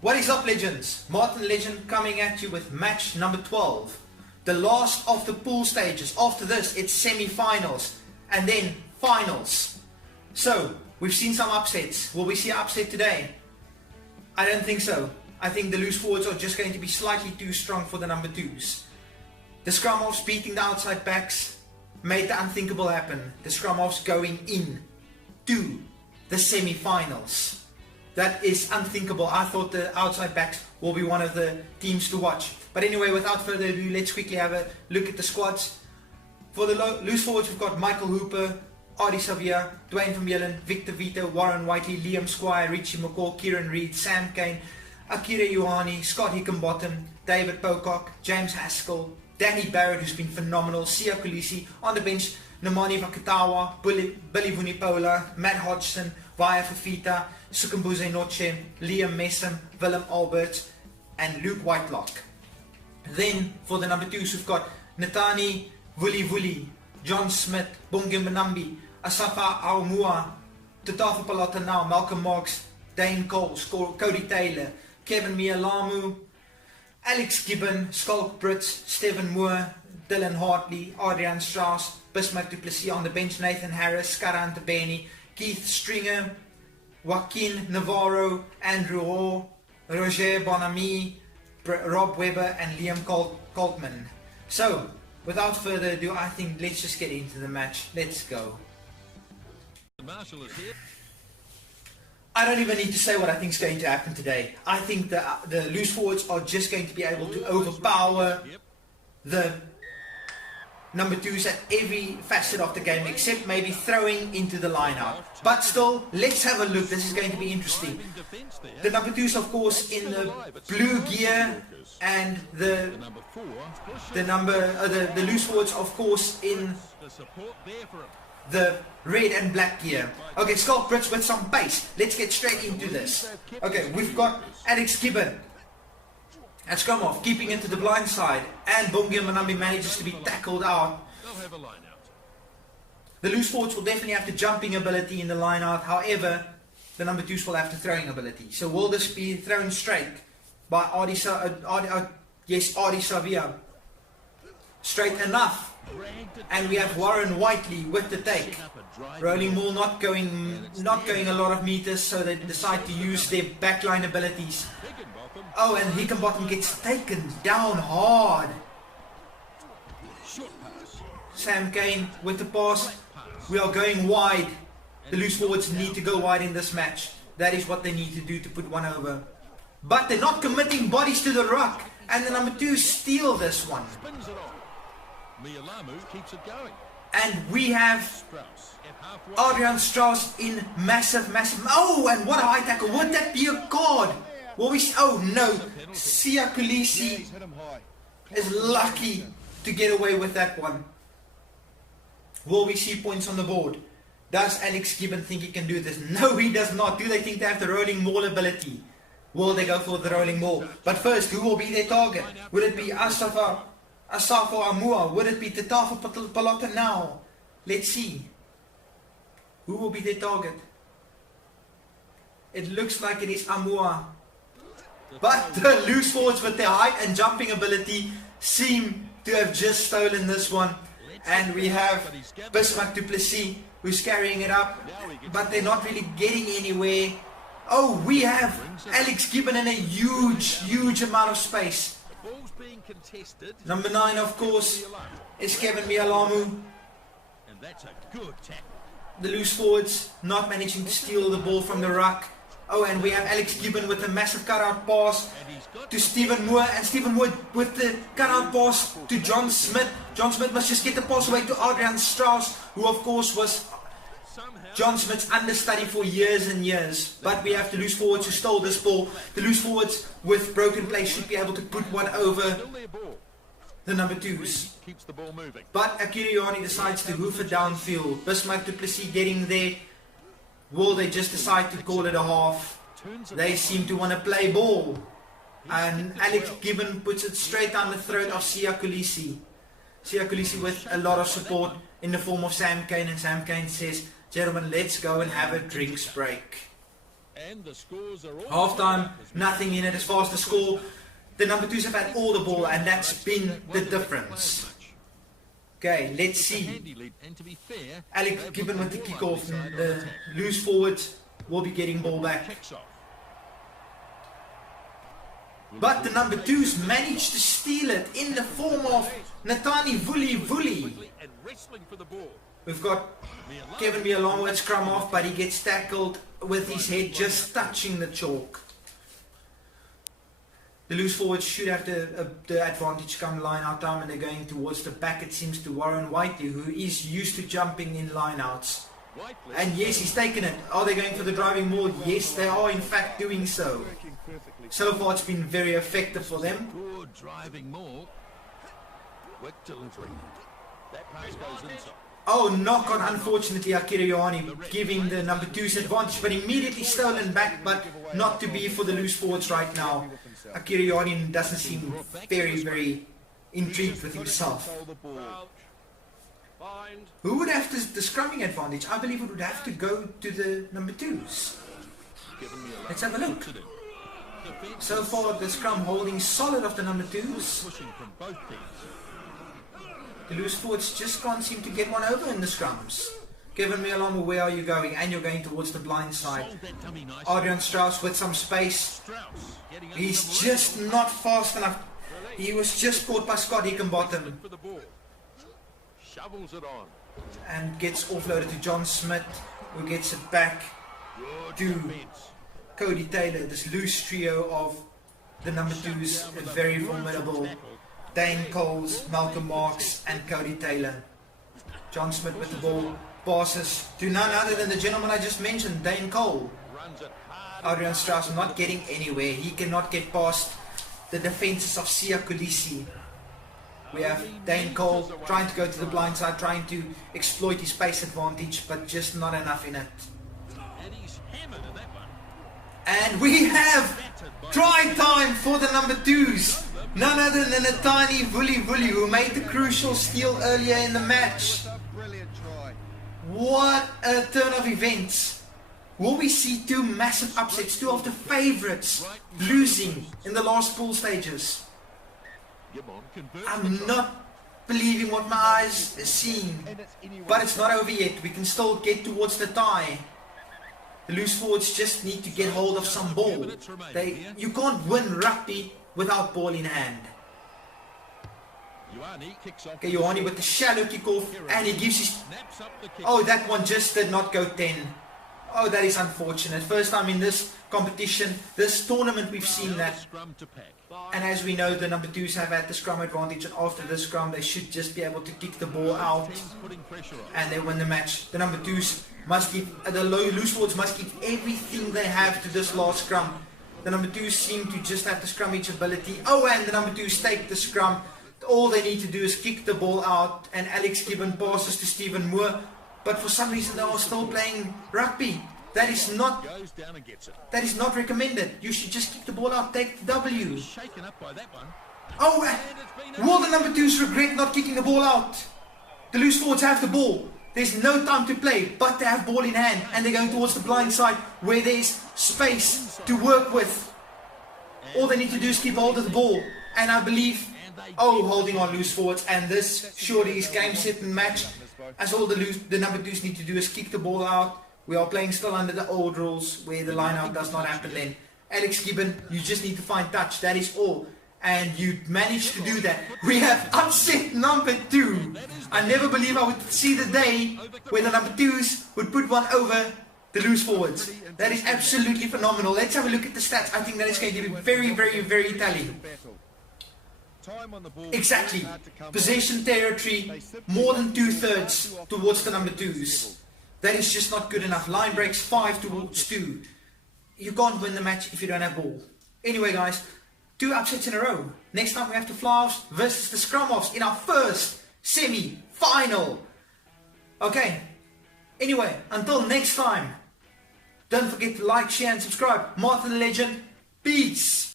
What is up, legends? Martin Legend coming at you with match number 12. The last of the pool stages. After this, it's semi-finals and then finals. So, we've seen some upsets. Will we see an upset today? I don't think so. I think the loose forwards are just going to be slightly too strong for the number 2s. The scrum-offs beating the outside backs made the unthinkable happen. The scrum-offs going in to the semi-finals. That is unthinkable. I thought the outside backs will be one of the teams to watch. But anyway, without further ado, let's quickly have a look at the squads. For the loose forwards, we've got Michael Hooper, Adi Savia, Dwayne Vermeulen, Victor Vito, Warren Whiteley, Liam Squire, Richie McCaw, Kieran Reid, Sam Kane, Akira Ioane, Scott Hickenbottom, David Pocock, James Haskell, Danny Barrett, who's been phenomenal, Sia Kulisi, on the bench, Nemani Vakatawa, Billy Vunipola, Matt Hodgson, Vaya Fafita, Sukumbuze Noche, Liam Messam, Willem Albert, and Luke Whitelock. Then for the number 2s, we've got Natani Vuli, John Smith, Bongim Benambi, Asafa Aumua, Tatafa Palatanau, Malcolm Marks, Dane Coles, Cody Taylor, Kevin Mialamu, Alex Gibbon, Skulk Brits, Stephen Moore, Dylan Hartley, Adrian Strauss, Bismarck Duplessis on the bench, Nathan Harris, Skaran Tabeni, Keith Stringer, Joaquin Navarro, Andrew Orr, Roger Bonamy, Rob Webber, and Liam Coltman. So, without further ado, I think let's just get into the match. Let's go. I don't even need to say what I think is going to happen today. I think the loose forwards are just going to be able to overpower the number 2s at every facet of the game, except maybe throwing into the line out. But still, let's have a look. This is going to be interesting. The number 2s, of course, in the blue gear, and the loose forwards, of course, in the red and black gear. Okay, Skulk Brits with some pace. Let's get straight into this. Okay, we've got Alex Gibbon at scrum off, keeping into the blind side, and Bongim Manambi manages to be tackled out. The loose forwards will definitely have the jumping ability in the line out. However, the number 2s will have the throwing ability. So will this be thrown straight by Adi Savia? Straight enough. And we have Warren Whiteley with the take. Rolling Ball not going a lot of meters, so they decide to use their backline abilities. Oh, and Hickenbottom gets taken down hard. Sam Kane with the pass. We are going wide. The loose forwards need to go wide in this match. That is what they need to do to put one over. But they're not committing bodies to the ruck. And the number 2s steal this one. And we have Adrian Strauss in massive. Oh, and what a high tackle. Would that be a card? Oh no, Sia Kulisi is lucky to get away with that one. Will we see points on the board? Does Alex Gibbon think he can do this? No, he does not. Do they think they have the rolling ball ability? Will they go for the rolling ball? But first, who will be their target? Will it be Asafo Amua? Will it be Tatafa Palota now? Let's see. Who will be their target? It looks like it is Amua. But the loose forwards with their height and jumping ability seem to have just stolen this one. And we have Bismarck Duplessis who's carrying it up, but they're not really getting anywhere. Oh, we have Alex Gibbon in a huge amount of space. Number 9, of course, is Kevin Mialamu. The loose forwards not managing to steal the ball from the ruck. Oh, and we have Alex Gibbon with a massive cutout pass to Stephen Moore, and Stephen Moore with the cutout pass to John Smith. John Smith must just get the pass away to Adrian Strauss, who of course was John Smith's understudy for years and years. But we have the loose forwards who stole this ball. The loose forwards with broken play should be able to put one over the number 2s. But Akira Ioane decides to hoof it downfield. Bismarck Duplessis getting there. Will they just decide to call it a half? They seem to want to play ball. And Alex Gibbon puts it straight down the throat of Sia Kulisi. Sia Kulisi with a lot of support in the form of Sam Kane. And Sam Kane says, "Gentlemen, let's go and have a drinks break." Half time, nothing in it as far as the score. The number 2s have had all the ball, and that's been the difference. Okay, let's see. Alex Gibbon with the kickoff. The loose forward will be getting ball back. But the number 2s managed to steal it in the form of Natani Vuli. We've got Kevin Bialongo at scrum off, but he gets tackled with his head just touching the chalk. The loose forwards should have the advantage come line out time, and they're going towards the back, it seems, to Warren Whiteley, who is used to jumping in line outs. And yes, he's taken it. Are they going for the driving ball? Yes, they are in fact doing so. So far it's been very effective for them. Good driving more. Quick delivery. That pass goes inside. Oh, knock on, unfortunately, Akira Ioane, giving the number 2's advantage, but immediately stolen back, but not to be for the loose forwards right now. Akira Ioane doesn't seem very intrigued with himself. Who would have the scrumming advantage? I believe it would have to go to the number 2's. Let's have a look. So far, the scrum holding solid of the number 2's. The loose forwards just can't seem to get one over in the scrums. Kevin Bialongo, where are you going? And you're going towards the blind side. Adrian Strauss with some space. He's just not fast enough. He was just caught by Scott Hickenbottom. And gets offloaded to John Smith, who gets it back to Cody Taylor. This loose trio of the number 2's, very formidable. Dane Coles, Malcolm Marks and Cody Taylor. John Smith with the ball, passes to none other than the gentleman I just mentioned, Dane Cole. Adrian Strauss not getting anywhere. He cannot get past the defenses of Sia Kulisi. We have Dane Cole trying to go to the blind side, trying to exploit his pace advantage, but just not enough in it. And we have try time for the number 2's. None other than a tiny Vuli, who made the crucial steal earlier in the match. What a turn of events. Will we see 2 massive upsets, 2 of the favourites losing in the last pool stages? I'm not believing what my eyes are seeing. But it's not over yet. We can still get towards the tie. The loose forwards just need to get hold of some ball. You can't win rugby without ball in hand. Okay, Ioane with the shallow kickoff, and he gives his... Oh, that one just did not go 10. Oh, that is unfortunate. First time in this competition, this tournament, we've seen that. And as we know, the number 2's have had the scrum advantage, and after the scrum, they should just be able to kick the ball out, and they win the match. The number 2's must give, the loose forwards must give everything they have to this last scrum. The number 2's seem to just have the scrummage ability. Oh, and the number 2's take the scrum. All they need to do is kick the ball out, and Alex Gibbon passes to Stephen Moore. But for some reason they are still playing rugby. That is not recommended. You should just kick the ball out, take the W. Oh, will the number 2's regret not kicking the ball out? The loose forwards have the ball. There's no time to play, but they have ball in hand, and they're going towards the blind side where there's space to work with. All they need to do is keep hold of the ball, and I believe, holding on loose forwards, and this surely is game, set and match, as all the number 2's need to do is kick the ball out. We are playing still under the old rules where the line out does not happen then. Alex Gibbon, you just need to find touch, that is all. And you managed to do that. We have upset number 2. I never believe I would see the day where the number 2's would put one over the loose forwards. That is absolutely phenomenal. Let's have a look at the stats. I think that is going to be very tally. Exactly. Possession territory, more than 2/3 towards the number 2's. That is just not good enough. Line breaks 5 towards 2. You can't win the match if you don't have ball. Anyway, guys, 2 upsets in a row. Next time we have the fly-offs versus the scrum-offs in our first semi-final. Okay. Anyway, until next time, don't forget to like, share and subscribe. Martin the Legend, peace.